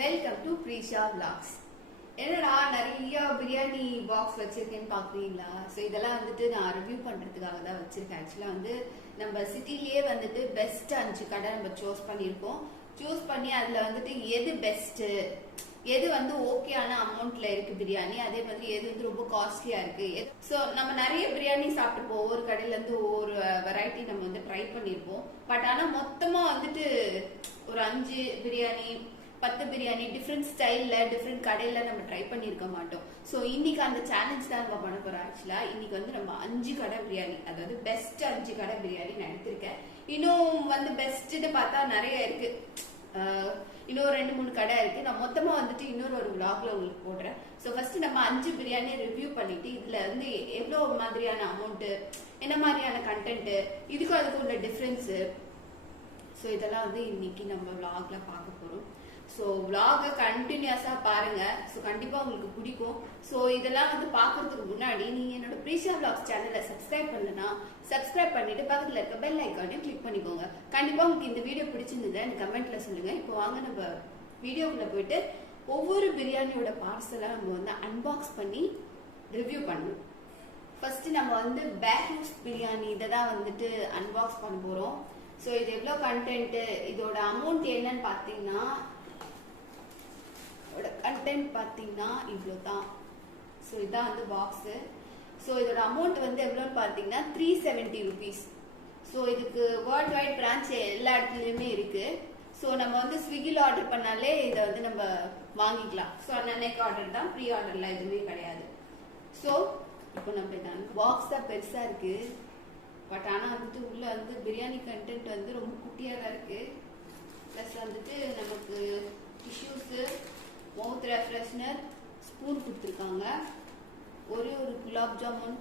Welcome to Preesha vlogs. என்னடா நிறைய biryani box வச்சிருக்கேன்னு பாக்குறீங்களா? ஸோ இதெல்லாம் வந்துட்டு நான் ரிவ்யூ பண்றதுக்காக தான் வச்சிருக்கேன். ஆக்சுவலா வந்து நம்ம சிட்டிலேயே வந்துட்டு பெஸ்ட் 5 கடை நம்ம சூஸ் பண்ணியிருக்கோம். சூஸ் பண்ணி அதுல வந்துட்டு எது பெஸ்ட், எது வந்து ஓகேயான அமௌண்ட்ல இருக்கு பிரியாணி, அதே மாதிரி எது வந்து ரொம்ப காஸ்ட்லியா இருக்கு. ஸோ நம்ம நிறைய பிரியாணி சாப்பிட்டுருப்போம், ஒவ்வொரு கடையில இருந்து ஒவ்வொரு வெரைட்டி நம்ம வந்து ட்ரை பண்ணிருப்போம். பட் ஆனா மொத்தமா வந்துட்டு ஒரு 5 பிரியாணி 10 பிரியாணி டிஃப்ரெண்ட் ஸ்டைல்ல டிஃப்ரெண்ட் கடையில நம்ம ட்ரை பண்ணிருக்க மாட்டோம். ஸோ இன்னைக்கு அந்த சேலஞ்ச் தான் நம்ம பண்ண போறோம். ஆக்சுவலா இன்னைக்கு வந்து நம்ம 5 கடை பிரியாணி, அதாவது பெஸ்ட் 5 கடை பிரியாணி நான் எடுத்திருக்கேன். இன்னும் வந்து பெஸ்ட்னு பார்த்தா நிறைய இருக்கு, இன்னொரு 2-3 கடை இருக்கு. நான் மொத்தமா வந்துட்டு இன்னொரு ஒரு vlogல உங்களுக்கு போடுறேன். ஸோ ஃபர்ஸ்ட் நம்ம 5 பிரியாணி ரிவ்யூ பண்ணிட்டு இதுல வந்து எவ்வளவு மாதிரியான அமௌண்ட், என்ன மாதிரியான கண்டென்ட், இதுக்கும் அதுக்கு உள்ள டிஃபரன்ஸ், ஸோ இதெல்லாம் வந்து இன்னைக்கு நம்ம vlogல பார்க்க போறோம். ஸோ vlog கண்டினியூஸா பாருங்க. ஸோ கண்டிப்பா உங்களுக்கு பிடிக்கும். ஸோ இதெல்லாம் வந்து பாக்குறதுக்கு முன்னாடி நீங்க என்னோட ப்ரீஷா vlogs சேனலை சப்ஸ்கிரைப் பண்ணலன்னா சப்ஸ்கிரைப் பண்ணிட்டு பக்கத்துல இருக்க பெல் ஐக்கானையும் கிளிக் பண்ணிக்கோங்க. கண்டிப்பா உங்களுக்கு இந்த வீடியோ பிடிச்சிருந்தது எனக்கு கமெண்ட்ல சொல்லுங்க. இப்போ வாங்க நம்ம வீடியோக்குள்ள போயிட்டு ஒவ்வொரு பிரியாணியோட பார்சலை நம்ம வந்து அன்பாக்ஸ் பண்ணி ரிவ்யூ பண்ணுவோம். ஃபர்ஸ்ட் நம்ம வந்து பேக்ரூஸ் பிரியாணி இதை தான் வந்துட்டு அன்பாக்ஸ் பண்ண போறோம். ஸோ இது எவ்வளோ கண்டென்ட், இதோட அமௌண்ட் என்னன்னு பார்த்தீங்கன்னா இவ்வளோதான். ஸோ இதான் வந்து பாக்ஸு. ஸோ இதோட அமௌண்ட் வந்து எவ்வளோன்னு பார்த்தீங்கன்னா 370 rupees. ஸோ இதுக்கு வேர்ல்ட் வைட் பிரான்ச் எல்லா இடத்துலையுமே இருக்கு. ஸோ நம்ம வந்து ஸ்விக்கியில் ஆர்டர் பண்ணாலே இதை வந்து நம்ம வாங்கிக்கலாம். ஸோ அன்னைக்கு ஆர்டர் தான், ப்ரீ ஆர்டர்லாம் எதுவுமே கிடையாது. ஸோ இப்போ நம்ம இதான் பாக்ஸ் தான் பெருசாக இருக்கு. பட் ஆனால் வந்துட்டு உள்ள வந்து பிரியாணி கண்டென்ட் வந்து ரொம்ப குட்டியாக தான் இருக்கு. ப்ளஸ் வந்துட்டு நமக்கு டிஷ்யூஸு, மவுத் ரெஃப்ரெஷ்னர், ஸ்பூன் கொடுத்துருக்காங்க, ஒரு gulab jamun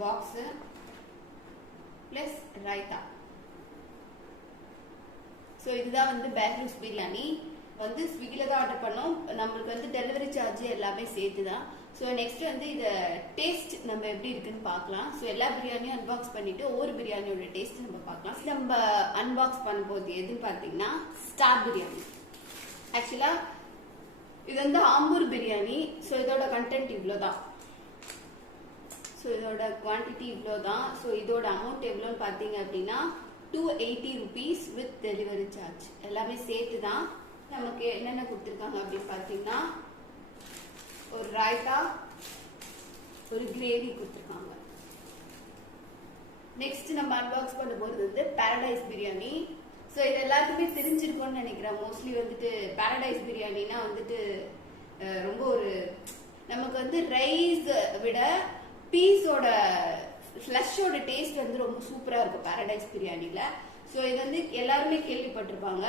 box, plus raita. So இதுதான் வந்து பேக்ரூஸ் பிரியாணி. வந்து ஸ்விக்கில தான் ஆர்டர் பண்ணோம். நம்மளுக்கு வந்து டெலிவரி சார்ஜ் எல்லாமே சேர்த்து தான். ஸோ நெக்ஸ்ட் வந்து இதை டேஸ்ட் நம்ம எப்படி இருக்குன்னு பார்க்கலாம். ஸோ எல்லா பிரியாணியும் அன்பாக்ஸ் பண்ணிட்டு ஒவ்வொரு பிரியாணியோட டேஸ்ட் நம்ம பார்க்கலாம். நம்ம அன்பாக்ஸ் பண்ண போது எதுன்னு பார்த்தீங்கன்னா ஸ்டார் பிரியாணி. ஆக்சுவலா இது வந்து ஆம்பூர் பிரியாணி. ஸோ இதோட கண்டென்ட் இவ்வளோதான். ஸோ இதோட குவான்டிட்டி இவ்வளோதான். ஸோ இதோட அமௌண்ட் எவ்வளோன்னு பார்த்தீங்க அப்படின்னா 280 rupees வித் டெலிவரி சார்ஜ் எல்லாமே சேர்த்து தான். நமக்கு என்னென்ன கொடுத்துருக்காங்க அப்படின்னு பார்த்தீங்கன்னா ஒரு ராய்த்தா, ஒரு கிரேவி கொடுத்துருக்காங்க. நெக்ஸ்ட் நம்ம அன்பாக்ஸ் பண்ண போகிறது வந்து பாரடைஸ் பிரியாணி. ஸோ இது எல்லாருக்குமே தெரிஞ்சிருக்கும்னு நினைக்கிறேன். மோஸ்ட்லி வந்துட்டு பாரடைஸ் பிரியாணினா வந்துட்டு ரொம்ப ஒரு நமக்கு வந்து ரைஸ் விட பீஸோட ஃப்ளஷோட டேஸ்ட் வந்து ரொம்ப சூப்பராக இருக்கும் பாரடைஸ் பிரியாணியில். ஸோ இது வந்து எல்லாருமே கேள்விப்பட்டிருப்பாங்க.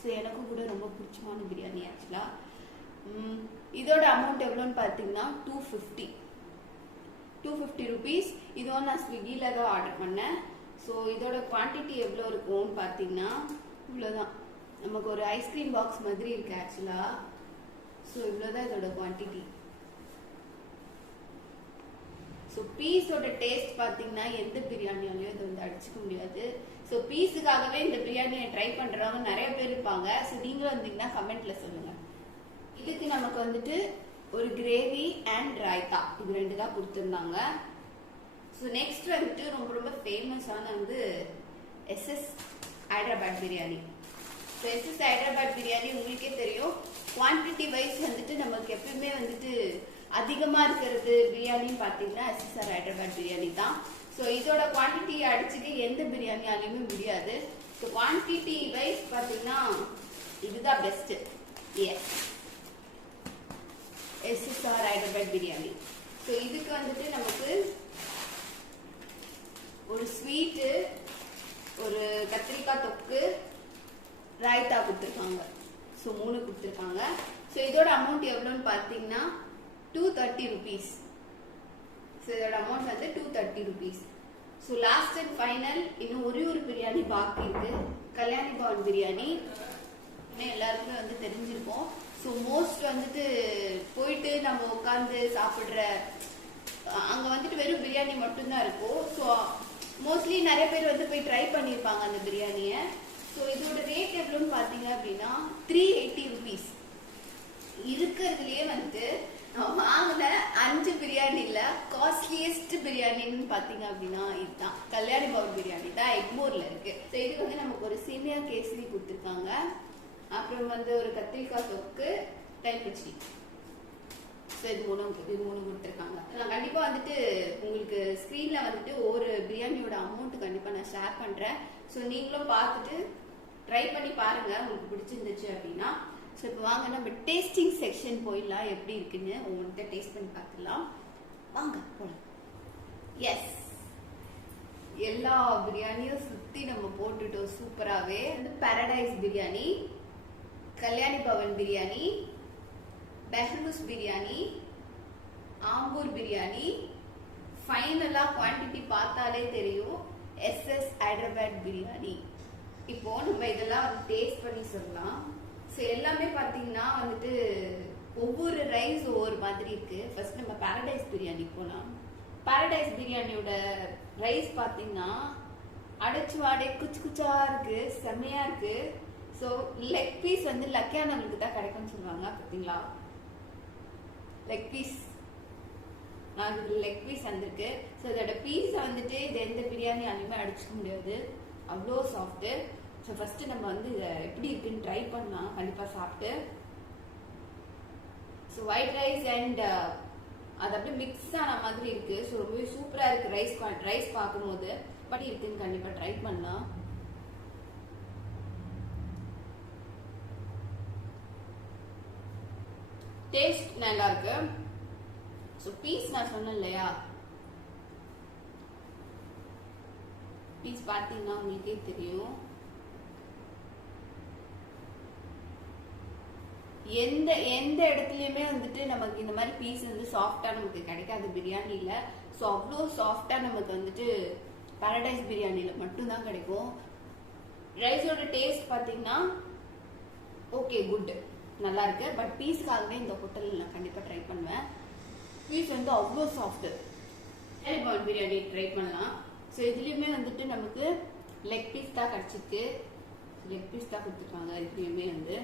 ஸோ எனக்கும் கூட ரொம்ப பிடிச்சமான பிரியாணி ஆக்சுவலா. இதோட அமௌண்ட் எவ்வளோன்னு பார்த்தீங்கன்னா 250 rupees. இதுவும் நான் ஸ்விக்கியில் தான் ஆர்டர் பண்ணேன். ஸோ இதோட குவான்டிட்டி எவ்வளோ இருக்கும்னு பார்த்தீங்கன்னா இவ்வளோதான். நமக்கு ஒரு ஐஸ்கிரீம் பாக்ஸ் மாதிரி இருக்கு ஆக்சுவலா. ஸோ இவ்வளோதான் இதோட குவான்டிட்டி. ஸோ பீஸோட டேஸ்ட் பார்த்தீங்கன்னா எந்த பிரியாணியாலையும் இது வந்து அடிச்சுக்க முடியாது. ஸோ பீஸுக்காகவே இந்த பிரியாணியை ட்ரை பண்ணுறவங்க நிறைய பேர் இருப்பாங்க. ஸோ நீங்களும் வந்தீங்கன்னா கமெண்ட்ல சொல்லுங்க. இதுக்கு நமக்கு வந்துட்டு ஒரு கிரேவி அண்ட் ராய்த்தா இது 2 தான் கொடுத்துருந்தாங்க. ஸோ நெக்ஸ்ட் வந்துட்டு ரொம்ப ஃபேமஸான வந்து SS Hyderabad biryani. So SS Hyderabad biryani உங்களுக்கே தெரியும். குவான்டிட்டி வைஸ் வந்துட்டு நமக்கு எப்பயுமே வந்துட்டு அதிகமாக இருக்கிறது பிரியாணின்னு பார்த்தீங்கன்னா SSR ஹைதராபாத் பிரியாணி தான். ஸோ இதோட குவான்டிட்டி அடிச்சுட்டு எந்த பிரியாணியாலையுமே முடியாது. ஸோ குவான்டிட்டி வைஸ் பார்த்தீங்கன்னா இதுதான் best. SSR Hyderabad biryani. So இதுக்கு வந்துட்டு நமக்கு ஒரு ஸ்வீட்டு, ஒரு கத்திரிக்காய் தொக்கு, ராய்த்தா கொடுத்துருக்காங்க. ஸோ 3 கொடுத்துருக்காங்க. ஸோ இதோட அமௌண்ட் எவ்வளோன்னு பார்த்தீங்கன்னா 230 rupees. ஸோ இதோட அமௌண்ட் வந்து 230 rupees. So last and final இன்னும் ஒரு பிரியாணி பாக்கி இருக்கு, கல்யாணி பவன் பிரியாணி. எல்லாருக்குமே வந்து தெரிஞ்சிருக்கும். ஸோ மோஸ்ட் வந்துட்டு போயிட்டு நம்ம உட்காந்து சாப்பிட்ற அங்கே வந்துட்டு வெறும் பிரியாணி மட்டும்தான் இருக்கும். ஸோ மோஸ்ட்லி நிறைய பேர் வந்து போய் ட்ரை பண்ணியிருப்பாங்க அந்த பிரியாணியை. ஸோ இதோட ரேட் எவ்வளோன்னு பார்த்தீங்க அப்படின்னா 380 இருக்கிறதுலயே வந்துட்டு நான் வாங்கின 5 பிரியாணில காஸ்ட்லியஸ்ட் பிரியாணின்னு பாத்தீங்க அப்படின்னா இதுதான் கல்யாணி பவன் பிரியாணி தான் எக்மோர்ல இருக்கு. ஸோ இதுக்கு வந்து நமக்கு ஒரு சேமியா கேசரி கொடுத்துருக்காங்க, அப்புறம் வந்து ஒரு கத்திரிக்காய் தொக்கு, தயிர் பச்சடி. ஸோ இது மூணு கொடுத்துருக்காங்க. நான் கண்டிப்பா வந்துட்டு உங்களுக்கு ஸ்க்ரீன்ல வந்துட்டு ஒரு பிரியாணியோட அமௌண்ட் கண்டிப்பா நான் ஷேர் பண்றேன். ஸோ நீங்களும் பார்த்துட்டு ட்ரை பண்ணி பாருங்க உங்களுக்கு பிடிச்சிருந்துச்சு அப்படின்னா. ஸோ இப்போ வாங்க நம்ம டேஸ்டிங் செக்ஷன் போயிடலாம், எப்படி இருக்குன்னு உங்கள்கிட்ட டேஸ்ட் பண்ணி பார்த்துக்கலாம். வாங்க போகலாம். எஸ், எல்லா பிரியாணியும் சுற்றி நம்ம போட்டுட்டோம் சூப்பராகவே. வந்து பாரடைஸ் பிரியாணி, கல்யாணி பவன் பிரியாணி, பெஹ்ரூஸ் பிரியாணி, ஆம்பூர் பிரியாணி, ஃபைனலாக குவான்டிட்டி பார்த்தாலே தெரியும் SS ஹைதராபாத் பிரியாணி. இப்போ நம்ம இதெல்லாம் வந்து டேஸ்ட் பண்ணி சொல்லலாம். ஸோ எல்லாமே பார்த்தீங்கன்னா வந்துட்டு ஒவ்வொரு ரைஸ் ஒவ்வொரு மாதிரி இருக்கு. ஃபர்ஸ்ட் நம்ம பாரடைஸ் பிரியாணி போகலாம். பாரடைஸ் பிரியாணியோட ரைஸ் பார்த்தீங்கன்னா அடைச்சு வாடை குச்சி குச்சா இருக்கு, செம்மையா இருக்கு. ஸோ லெக் பீஸ் வந்து லக்கியானவங்களுக்கு தான் கிடைக்கும்னு சொல்லுவாங்க பார்த்தீங்களா. லெக் பீஸ் லெக் பீஸ் வந்திருக்கு. ஸோ இதோட பீஸை வந்துட்டு இது எந்த பிரியாணி அனிமே அடிச்சுக்க முடியாது, அவ்வளோ சாஃப்ட்டு. ஸோ ஃபர்ஸ்ட் நம்ம வந்து இதை எப்படி இருக்குன்னு ட்ரை பண்ணலாம் கண்டிப்பாக சாப்பிட்டு. ஸோ ஒயிட் ரைஸ் அண்ட் அது அப்படியே மிக்ஸ் ஆன மாதிரி இருக்கு. ஸோ ரொம்பவே சூப்பராக இருக்கு. ரைஸ் பார்க்கும்போது படி இருக்குன்னு கண்டிப்பாக ட்ரை பண்ணலாம். டேஸ்ட் நல்லா இருக்கு. ஸோ பீஸ் நான் சொன்னேன் இல்லையா, பீஸ் பார்த்தீங்கன்னா உங்களுக்கே தெரியும். எந்த இடத்துலயுமே வந்துட்டு நமக்கு இந்த மாதிரி பீஸ் வந்து சாஃப்டா நமக்கு கிடைக்காது பிரியாணில. ஸோ அவ்வளோ சாஃப்டா நமக்கு வந்துட்டு பாரடைஸ் பிரியாணில மட்டும்தான் கிடைக்கும். ரைஸோட டேஸ்ட் பார்த்தீங்கன்னா ஓகே குட், நல்லா இருக்கு. பட் பீஸ்க்காகவே இந்த ஹோட்டலில் நான் கண்டிப்பாக ட்ரை பண்ணுவேன். பீஸ் வந்து அவ்வளோ சாஃப்ட். பவன் பிரியாணி ட்ரை பண்ணலாம். ஸோ இதுலேயுமே வந்துட்டு நமக்கு லெக் பீஸ் தான் கிடச்சிருக்கு, லெக் பீஸ் தான் கொடுத்துருக்காங்க. இதுலேயுமே வந்து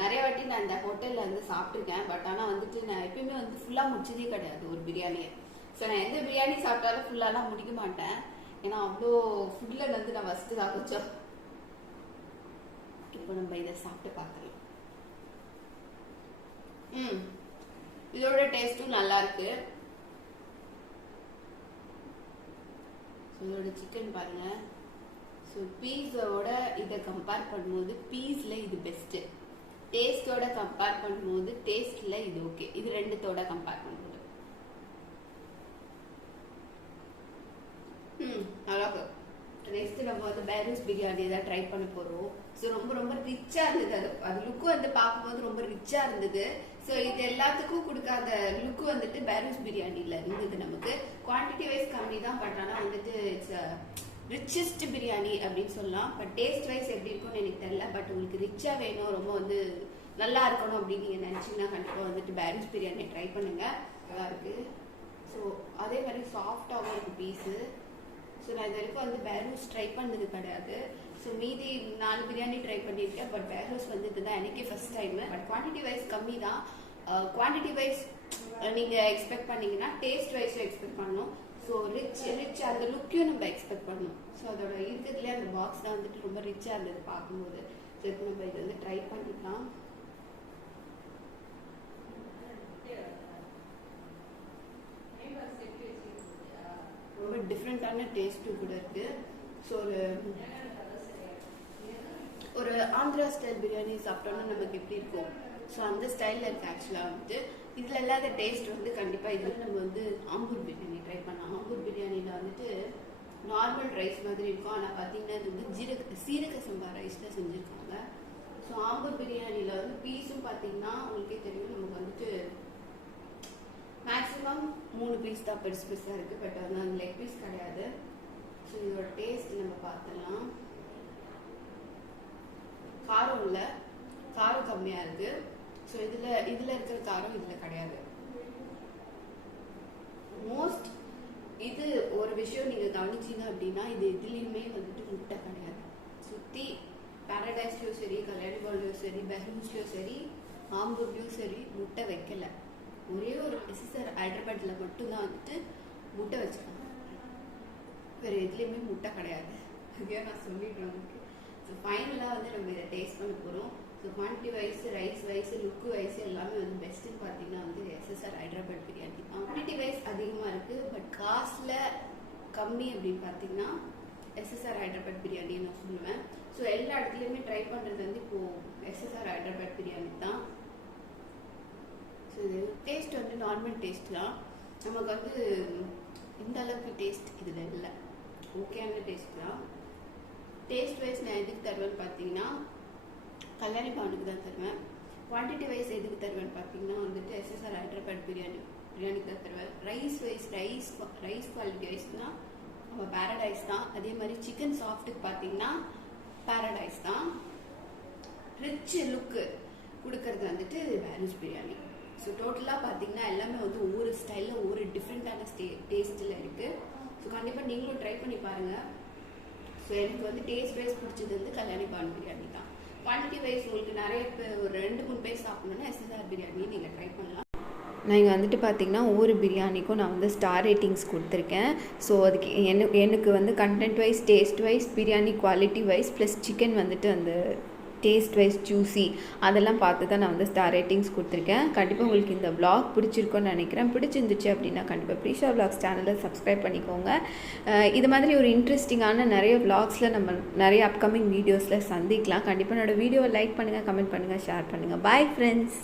நிறைய வாட்டி நான் இந்த ஹோட்டலில் வந்து சாப்பிட்ருக்கேன். பட் ஆனால் வந்துட்டு நான் எப்பயுமே வந்து ஃபுல்லாக முடிச்சதே கிடையாது ஒரு பிரியாணியை. ஸோ நான் எந்த பிரியாணி சாப்பிட்டாலும் ஃபுல்லாலாம் முடிக்க மாட்டேன், ஏன்னா அவ்வளோ ஃபுட்டில் வந்து நான் ஃபஸ்ட்டு தான் கொஞ்சம். இப்போ நம்ம இதை சாப்பிட்டு பார்க்கலாம். இதோட டேஸ்ட்டும் நல்லா இருக்கு. இதோட சிக்கன் பாருங்க. ஸோ பீஸோட இதை கம்பேர் பண்ணும்போது பீஸில் இது பெஸ்ட்டு, டேஸ்டோட கம்பேர் பண்ணும்போது டேஸ்ட்ல இது ஓகே. இது ரெண்டுத்தோட கம்பேர் பண்ணும்போது நல்லா இருக்கு. நெக்ஸ்ட் நம்ம வந்து பெஹ்ரூஸ் பிரியாணி தான் ட்ரை பண்ண போறோம். ஸோ ரொம்ப ரொம்ப ரிச்சா இருந்தது. அது லுக்கு வந்து பார்க்கும்போது ரொம்ப ரிச்சா இருந்தது. ஸோ இது எல்லாத்துக்கும் கொடுக்காத லுக்கு வந்துட்டு பெஹ்ரூஸ் பிரியாணில இருந்தது. நமக்கு குவான்டிட்டி வைஸ் கம்மி தான், பட் ஆனால் வந்துட்டு இட்ஸ் ரிச்சஸ்ட் பிரியாணி அப்படின்னு சொல்லலாம். பட் டேஸ்ட் வைஸ் எப்படி இருக்கும்னு எனக்கு தெரியல. பட் உங்களுக்கு ரிச்சா வேணும், ரொம்ப வந்து நல்லா இருக்கணும் அப்படின்னு நீங்க நினைச்சீங்கன்னா கண்டிப்பா வந்துட்டு பெஹ்ரூஸ் பிரியாணி ட்ரை பண்ணுங்க, நல்லா இருக்கு. ஸோ அதே மாதிரி சாஃப்டாகவும் இருக்கு பீஸு. ஸோ நான் இது வரைக்கும் வந்து பெஹ்ரூஸ் ட்ரை பண்ணது கிடையாது. ஸோ மீதி 4 பிரியாணி ட்ரை பண்ணியிருக்கேன். பட் பெஹ்ரூஸ் வந்து இதுதான் எனக்கே first time. But quantity wise கம்மி தான். குவான்டிட்டி வைஸ் நீங்க எக்ஸ்பெக்ட் பண்ணீங்கன்னா டேஸ்ட் வைஸும் எக்ஸ்பெக்ட் பண்ணணும். ஸோ ரிச் அந்த லுக்கையும் நம்ம எக்ஸ்பெக்ட் பண்ணணும். ஸோ அதோட இருக்கிறதுலேயே அந்த பாக்ஸ் தான் வந்துட்டு ரொம்ப ரிச்சாக இருந்தது பார்க்கும்போது. ஸோ இப்போ நம்ம இது வந்து ட்ரை பண்ணிக்கலாம். ரொம்ப டிஃப்ரெண்டான டேஸ்ட்டும் கூட இருக்கு. ஸோ ஒரு ஆந்திரா ஸ்டைல் பிரியாணி சாப்பிட்டோம்னா நமக்கு எப்படி இருக்கும், ஸோ அந்த ஸ்டைலில் இருக்கு ஆக்சுவலாக வந்துட்டு. இதில் இல்லாத டேஸ்ட் வந்து கண்டிப்பாக இதில் நம்ம வந்து ஆம்பூர் பிரியாணி ட்ரை பண்ணலாம். ஆம்பூர் பிரியாணியில் வந்துட்டு நார்மல் ரைஸ் மாதிரி இருக்கும், ஆனால் பார்த்தீங்கன்னா இது வந்து சீரக சம்பா ரைஸில் செஞ்சுருக்காங்க. ஸோ ஆம்பூர் பிரியாணியில் வந்து பீஸும் பார்த்தீங்கன்னா உங்களுக்கே தெரியும் நமக்கு வந்துட்டு மேக்ஸிமம் 3 பீஸ் தான் பெருசு பெருசாக இருக்குது. பட் வந்து அந்த லெக் பீஸ் கிடையாது. ஸோ இதோட டேஸ்ட் நம்ம பார்த்துடலாம். காரம் இல்லை, காரம் கம்மியாக இருக்குது. ஸோ இதில் இருக்கிற காரம் இதில் கிடையாது. மோஸ்ட் இது ஒரு விஷயம் நீங்கள் கவனிச்சிங்க அப்படின்னா இது எதுலேயுமே வந்துட்டு முட்டை கிடையாது. சுற்றி பாரடைஸ்லையும் சரி, கல்யாணி பவன்லையும் சரி, பெஹ்ரூஸ்லையும் சரி ஆம்பூர்லேயும் சரி முட்டை வைக்கல. ஒரே ஒரு எஸ்எஸ்ஆர் ஹைதராபாத்தில் மட்டும்தான் வந்துட்டு முட்டை வச்சுருக்காங்க. வேறு எதுலேயுமே முட்டை கிடையாது. அதையே நான் சொல்லிடுறேன் உங்களுக்கு. ஸோ ஃபைனலாக வந்து நம்ம இதை டேஸ்ட் பண்ண போகிறோம். So quantity wise, rice wise, look wise எல்லாமே வந்து பெஸ்ட்டுன்னு பார்த்தீங்கன்னா வந்து எஸ்எஸ்ஆர் ஹைதராபாத் பிரியாணி தான். குவான்டிட்டி வைஸ் அதிகமாக இருக்குது, பட் காஸ்டில் கம்மி அப்படின்னு பார்த்தீங்கன்னா எஸ்எஸ்ஆர் ஹைதராபாத் பிரியாணி நான் சொல்லுவேன். ஸோ எல்லா இடத்துலையுமே ட்ரை பண்ணுறது வந்து இப்போது எஸ்எஸ்ஆர் ஹைதராபாத் பிரியாணி தான். ஸோ இது டேஸ்ட் வந்து நார்மல் டேஸ்ட் தான். நமக்கு வந்து இந்த அளவுக்கு டேஸ்ட் இதில் இல்லை, ஓகேயான டேஸ்ட் தான். டேஸ்ட் வைஸ் நான் எதுக்கு தருவேன்னு பார்த்தீங்கன்னா கல்யாணி பவனுக்கு தான் தருவேன். குவான்டிட்டி வைஸ் எதுக்கு தருவேன்னு பார்த்தீங்கன்னா வந்துட்டு எஸ்எஸ்ஆர் ஹைதராபாத் பிரியாணிக்கு தான் தருவேன். ரைஸ் வைஸ் ரைஸ் குவாலிட்டி வைஸ்னால் நம்ம பேரடைஸ் தான். அதே மாதிரி சிக்கன் சாஃப்ட்டுக்கு பார்த்தீங்கன்னா பேரடைஸ் தான். ரிச் லுக்கு கொடுக்கறது வந்துட்டு வேலூஸ் பிரியாணி. ஸோ டோட்டலாக பார்த்தீங்கன்னா எல்லாமே வந்து ஒவ்வொரு ஸ்டைலில் ஒவ்வொரு டிஃப்ரெண்ட்டான டேஸ்ட்டில் இருக்குது. ஸோ கண்டிப்பாக நீங்களும் ட்ரை பண்ணி பாருங்கள். ஸோ எனக்கு வந்து டேஸ்ட் வைஸ் பிடிச்சது வந்து கல்யாணி பவன் பிரியாணி தான். குவான்டிட்டி வைஸ் உங்களுக்கு நிறைய ஒரு 2-3 பேர் சாப்பிடணுன்னா எஸ்எஸ்ஆர் பிரியாணி நீங்கள் ட்ரை பண்ணலாம். நான் இங்கே வந்துட்டு பார்த்திங்கன்னா ஒவ்வொரு பிரியாணிக்கும் நான் வந்து ஸ்டார் ரேட்டிங்ஸ் கொடுத்துருக்கேன். ஸோ அதுக்கு எனக்கு வந்து content wise, taste wise, biryani quality wise plus chicken வந்துட்டு அந்த டேஸ்ட் வைஸ் ஜூஸி அதெல்லாம் பார்த்து தான் நான் வந்து ஸ்டார் ரேட்டிங்ஸ் கொடுத்துருக்கேன். கண்டிப்பாக உங்களுக்கு இந்த vlog பிடிச்சிருக்கோன்னு நினைக்கிறேன். பிடிச்சிருந்துச்சு அப்படின்னா கண்டிப்பாக ப்ரீஷா vlogs சேனலை சப்ஸ்கிரைப் பண்ணிக்கோங்க. இது மாதிரி ஒரு இன்ட்ரெஸ்டிங்கான நிறைய vlogsல நம்ம நிறைய அப்கமிங் வீடியோஸில் சந்திக்கலாம். கண்டிப்பாக என்னோடய வீடியோவை லைக் பண்ணுங்கள், கமெண்ட் பண்ணுங்கள், ஷேர் பண்ணுங்கள். Bye friends.